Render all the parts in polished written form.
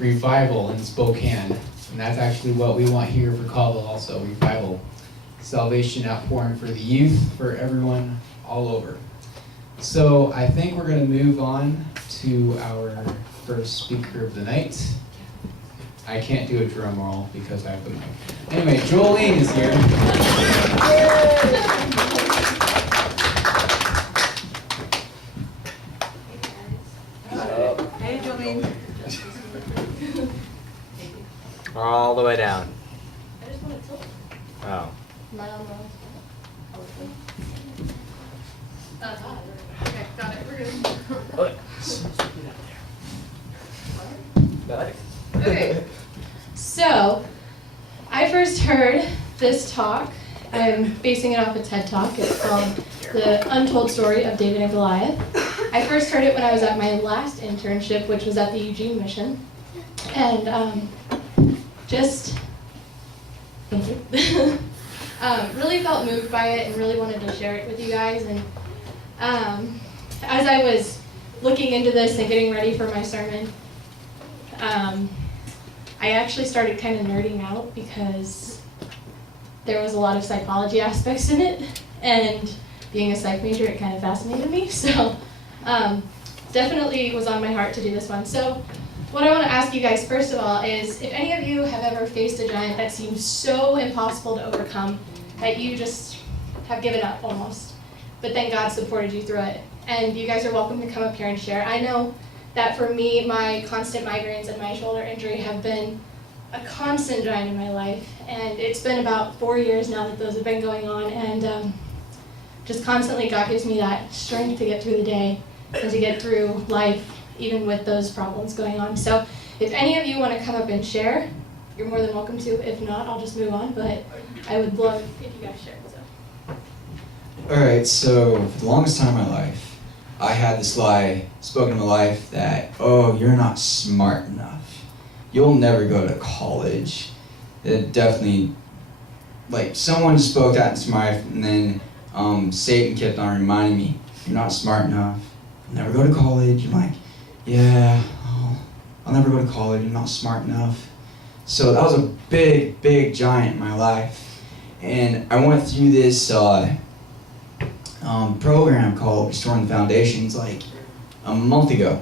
revival in Spokane. And that's actually what we want here for Colville also, revival. Salvation outpouring for the youth, for everyone all over. So I think we're going to move on to our first speaker of the night. I can't do a drum roll because I have the mic. Anyway, Jolene is here. Hey, Jolene. All the way down. I just want to tilt. Oh. Am I on the wrong spot? Okay, got it. We're good. Okay. So, I first heard this talk. I'm basing it off a TED Talk. It's called The Untold Story of David and Goliath. I first heard it when I was at my last internship, which was at the Eugene Mission. And thank you. Really felt moved by it and really wanted to share it with you guys. And as I was looking into this and getting ready for my sermon, I actually started kind of nerding out because there was a lot of psychology aspects in it, and being a psych major, it kind of fascinated me. So definitely was on my heart to do this one. So what I want to ask you guys first of all is if any of you have ever faced a giant that seems so impossible to overcome that you just have given up almost, but then God supported you through it. And you guys are welcome to come up here and share. I know that for me, my constant migraines and my shoulder injury have been a constant giant in my life. And it's been about 4 years now that those have been going on. And just constantly God gives me that strength to get through the day and to get through life, even with those problems going on. So if any of you want to come up and share, you're more than welcome to. If not, I'll just move on. But I would love if you guys shared. So. Alright, so for the longest time in my life, I had this lie spoken in my life that, oh, you're not smart enough. You'll never go to college. It definitely, like, someone spoke that into my life, and then Satan kept on reminding me, you're not smart enough. You'll never go to college. I'm like, yeah, I'll never go to college. I'm not smart enough. So that was a big, big giant in my life. And I went through this program called Restoring the Foundations like a month ago.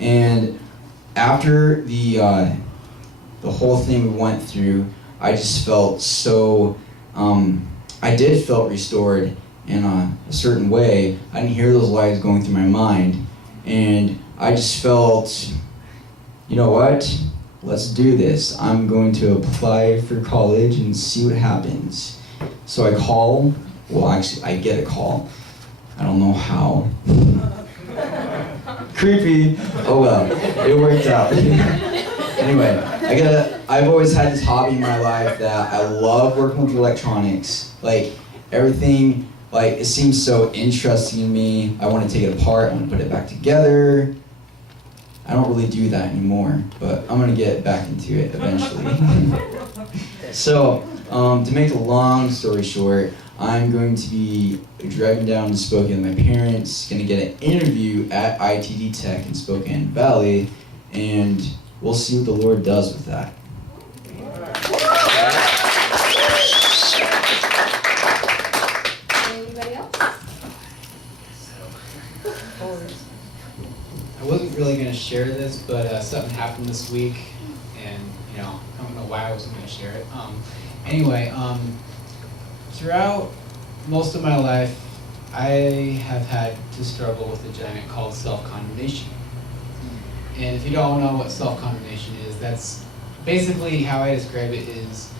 And after the whole thing we went through, I just felt so, I did felt restored in a certain way. I didn't hear those lies going through my mind. And I just felt, you know what? Let's do this. I'm going to apply for college and see what happens. So I call, well actually I get a call. I don't know how. Creepy. Oh well, it worked out. Anyway, I've always had this hobby in my life that I love working with electronics. Like everything, like it seems so interesting to me. I want to take it apart, I want to put it back together. I don't really do that anymore, but I'm gonna get back into it eventually. So, to make a long story short, I'm going to be driving down to Spokane with my parents, gonna get an interview at ITD Tech in Spokane Valley, and we'll see what the Lord does with that. Anybody else? I wasn't really going to share this, but something happened this week, and I don't know why I wasn't going to share it. Anyway, throughout most of my life, I have had to struggle with a giant called self-condemnation. And if you don't know what self-condemnation is, that's basically how I describe it is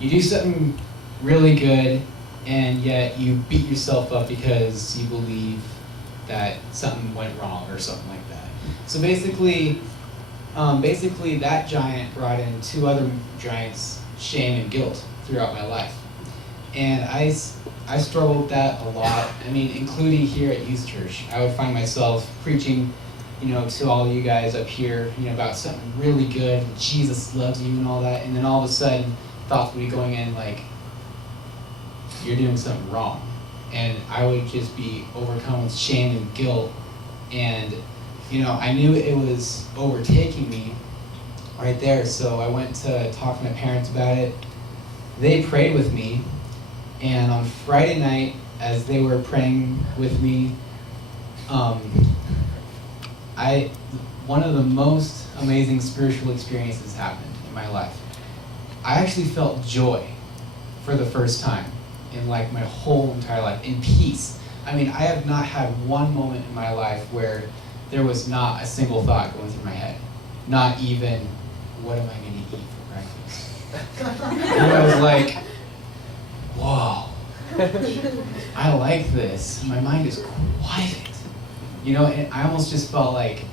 you do something really good, and yet you beat yourself up because you believe that something went wrong or something like that. So basically that giant brought in two other giants, shame and guilt, throughout my life. And I struggled with that a lot. I mean, including here at Youth Church. I would find myself preaching, to all you guys up here, about something really good, Jesus loves you and all that, and then all of a sudden, thoughts would be going in like, you're doing something wrong. And I would just be overcome with shame and guilt. And, I knew it was overtaking me, right there. So I went to talk to my parents about it. They prayed with me, and on Friday night, as they were praying with me, one of the most amazing spiritual experiences happened in my life. I actually felt joy for the first time in like my whole entire life, in peace. I mean, I have not had one moment in my life where there was not a single thought going through my head. Not even, what am I going to eat for breakfast? And I was like, whoa, I like this. My mind is quiet. You know, and I almost just felt like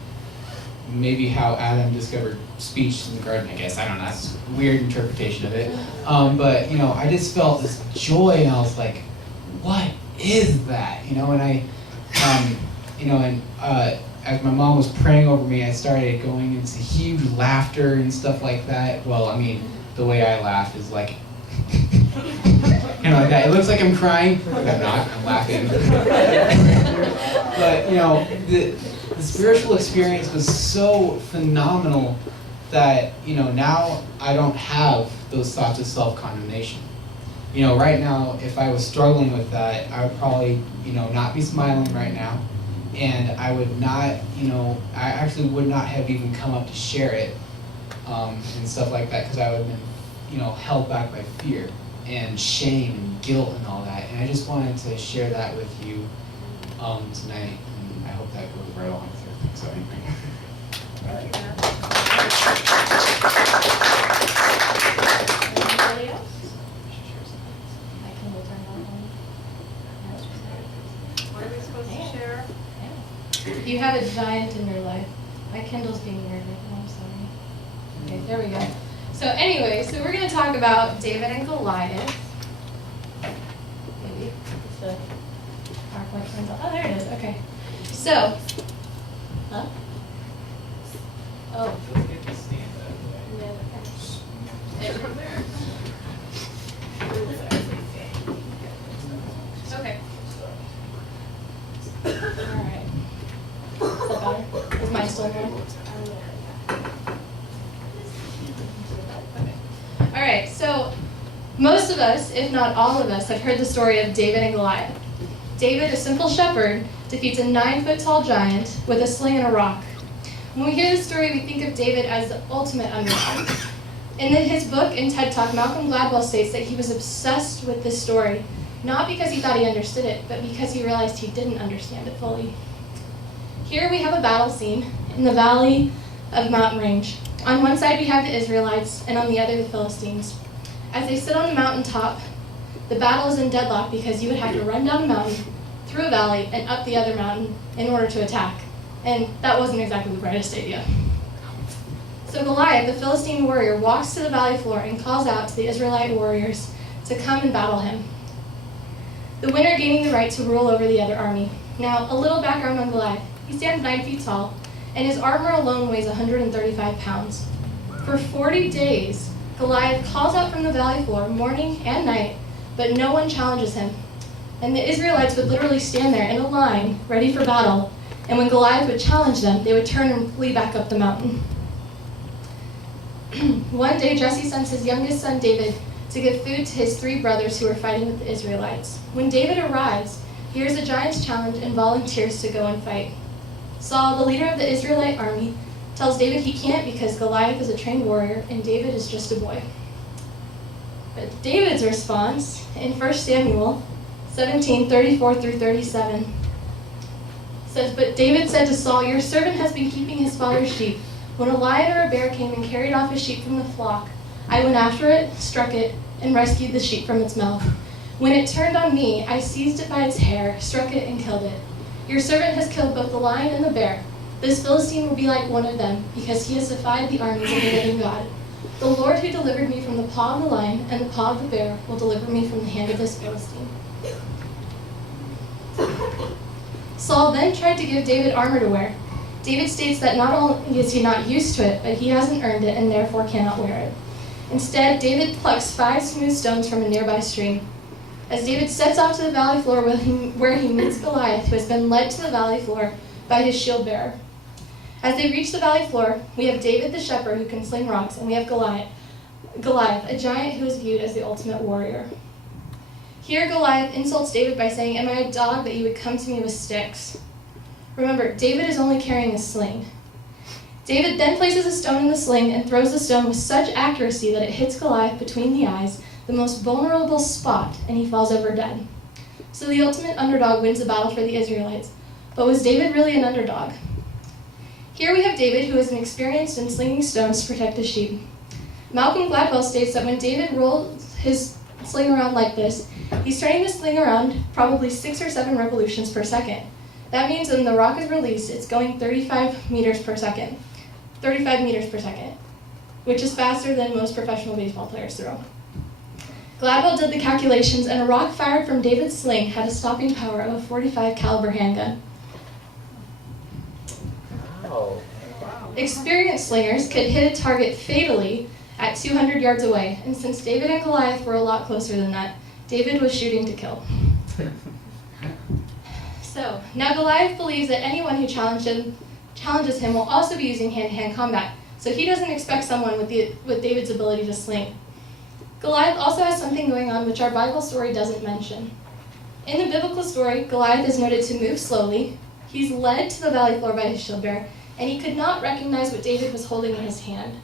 maybe how Adam discovered speech in the garden, I guess. I don't know, that's a weird interpretation of it. But, you know, I just felt this joy, and I was like, what is that? You know, and as my mom was praying over me, I started going into huge laughter and stuff like that. Well, I mean, the way I laugh is like, you know, like that. It looks like I'm crying, but I'm not. I'm laughing. But, you know, the spiritual experience was so phenomenal that, you know, now I don't have those thoughts of self-condemnation. You know, right now, if I was struggling with that, I would probably, you know, not be smiling right now. And I would not, you know, I actually would not have even come up to share it and stuff like that, because I would have been, you know, held back by fear and shame and guilt and all that. And I just wanted to share that with you tonight, and I hope that goes right along with everything. So anyway. Anybody else? I can turn that on. What are we supposed to share? You have a giant in your life. My Kindle's being weird right now, I'm sorry. Okay, there we go. So anyway, so we're going to talk about David and Goliath. Maybe if the PowerPoint turns on. Oh, there it is. Okay. So, huh? Oh. Okay. All right. Is that better? Is mine still on? All right, so most of us, if not all of us, have heard the story of David and Goliath. David, a simple shepherd, defeats a 9-foot-tall giant with a sling and a rock. When we hear this story, we think of David as the ultimate underdog. In his book and TED Talk, Malcolm Gladwell states that he was obsessed with this story, not because he thought he understood it, but because he realized he didn't understand it fully. Here we have a battle scene in the valley of Mountain Range. On one side we have the Israelites, and on the other the Philistines. As they sit on the mountaintop, the battle is in deadlock because you would have to run down a mountain, through a valley, and up the other mountain in order to attack. And that wasn't exactly the brightest idea. So Goliath, the Philistine warrior, walks to the valley floor and calls out to the Israelite warriors to come and battle him, the winner gaining the right to rule over the other army. Now, a little background on Goliath. He stands 9 feet tall, and his armor alone weighs 135 pounds. For 40 days, Goliath calls out from the valley floor morning and night, but no one challenges him. And the Israelites would literally stand there in a line, ready for battle, and when Goliath would challenge them, they would turn and flee back up the mountain. One day, Jesse sends his youngest son, David, to give food to his 3 brothers who were fighting with the Israelites. When David arrives, he hears the giant's challenge and volunteers to go and fight. Saul, the leader of the Israelite army, tells David he can't because Goliath is a trained warrior and David is just a boy. But David's response in 1 Samuel 17:34 through 37 says, "But David said to Saul, 'Your servant has been keeping his father's sheep. When a lion or a bear came and carried off his sheep from the flock, I went after it, struck it, and rescued the sheep from its mouth. When it turned on me, I seized it by its hair, struck it, and killed it. Your servant has killed both the lion and the bear. This Philistine will be like one of them, because he has defied the armies of the living God. The Lord who delivered me from the paw of the lion and the paw of the bear will deliver me from the hand of this Philistine.'" Saul then tried to give David armor to wear. David states that not only is he not used to it, but he hasn't earned it and therefore cannot wear it. Instead, David plucks 5 smooth stones from a nearby stream. As David sets off to the valley floor where he meets Goliath, who has been led to the valley floor by his shield bearer. As they reach the valley floor, we have David the shepherd who can sling rocks, and we have Goliath, a giant who is viewed as the ultimate warrior. Here Goliath insults David by saying, "Am I a dog that you would come to me with sticks?" Remember, David is only carrying a sling. David then places a stone in the sling and throws the stone with such accuracy that it hits Goliath between the eyes, the most vulnerable spot, and he falls over dead. So the ultimate underdog wins the battle for the Israelites. But was David really an underdog? Here we have David, who is an experienced in slinging stones to protect the sheep. Malcolm Gladwell states that when David rolls his sling around like this, he's turning the sling around probably 6 or 7 revolutions per second. That means when the rock is released, it's going 35 meters per second, which is faster than most professional baseball players throw. Gladwell did the calculations, and a rock fired from David's sling had a stopping power of a .45 caliber handgun. Oh. Experienced slingers could hit a target fatally at 200 yards away, and since David and Goliath were a lot closer than that, David was shooting to kill. So, now Goliath believes that anyone who challenges him will also be using hand-to-hand combat, so he doesn't expect someone with David's ability to sling. Goliath also has something going on which our Bible story doesn't mention. In the biblical story, Goliath is noted to move slowly, he's led to the valley floor by his shield bearer, and he could not recognize what David was holding in his hand.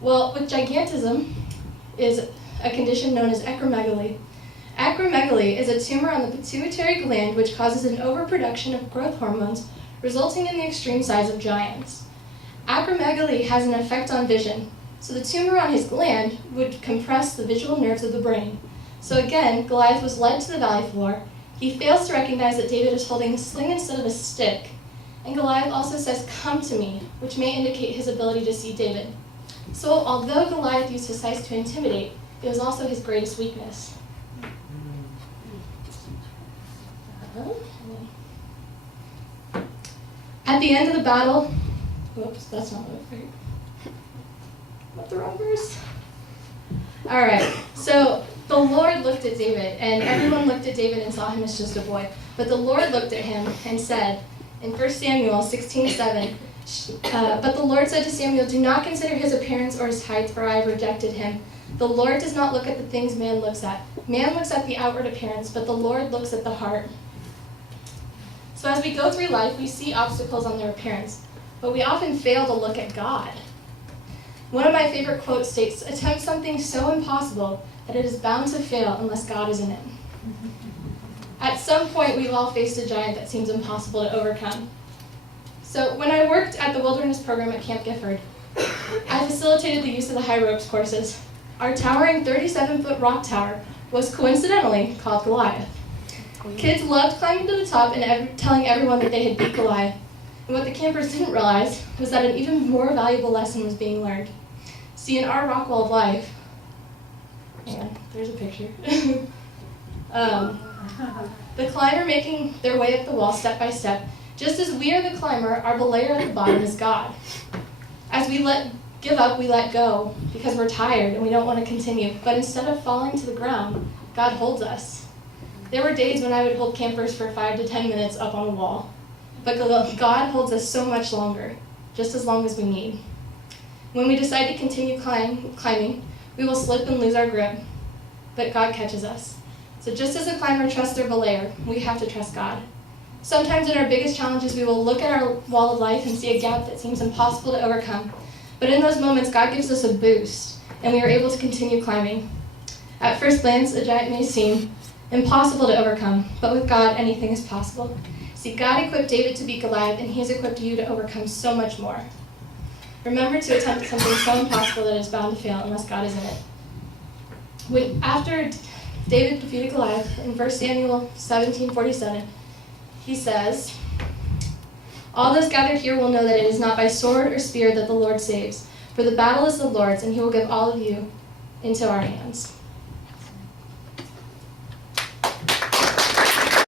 Well, with gigantism is a condition known as acromegaly. Acromegaly is a tumor on the pituitary gland which causes an overproduction of growth hormones, resulting in the extreme size of giants. Acromegaly has an effect on vision, so the tumor on his gland would compress the visual nerves of the brain. So again, Goliath was led to the valley floor. He fails to recognize that David is holding a sling instead of a stick, and Goliath also says, "Come to me," which may indicate his ability to see David. So although Goliath used his size to intimidate, it was also his greatest weakness. At the end of the battle, whoops, that's not what I What the wrong verse? All right, so the Lord looked at David, and everyone looked at David and saw him as just a boy. But the Lord looked at him and said, in 1 Samuel 16:7, but the Lord said to Samuel, "Do not consider his appearance or his height, for I have rejected him. The Lord does not look at the things man looks at. Man looks at the outward appearance, but the Lord looks at the heart." So as we go through life, we see obstacles on their appearance, but we often fail to look at God. One of my favorite quotes states, "Attempt something so impossible that it is bound to fail unless God is in it." At some point, we've all faced a giant that seems impossible to overcome. So when I worked at the wilderness program at Camp Gifford, I facilitated the use of the high ropes courses. Our towering 37-foot rock tower was coincidentally called Goliath. Kids loved climbing to the top and telling everyone that they had beat Goliath. And what the campers didn't realize was that an even more valuable lesson was being learned. See, in our rock wall of life, hang on, there's a picture. The climber making their way up the wall step by step, just as we are the climber, our belayer at the bottom is God. As we give up, we let go because we're tired and we don't want to continue. But instead of falling to the ground, God holds us. There were days when I would hold campers for 5 to 10 minutes up on a wall. But God holds us so much longer, just as long as we need. When we decide to continue climbing, we will slip and lose our grip, but God catches us. So just as a climber trusts their belayer, we have to trust God. Sometimes in our biggest challenges, we will look at our wall of life and see a gap that seems impossible to overcome. But in those moments, God gives us a boost, and we are able to continue climbing. At first glance, a giant may seem impossible to overcome, but with God, anything is possible. See, God equipped David to beat Goliath, and he has equipped you to overcome so much more. Remember to attempt something so impossible that it's bound to fail unless God is in it. After David defeated Goliath in 1 Samuel 17:47, he says, "All those gathered here will know that it is not by sword or spear that the Lord saves, for the battle is the Lord's, and he will give all of you into our hands."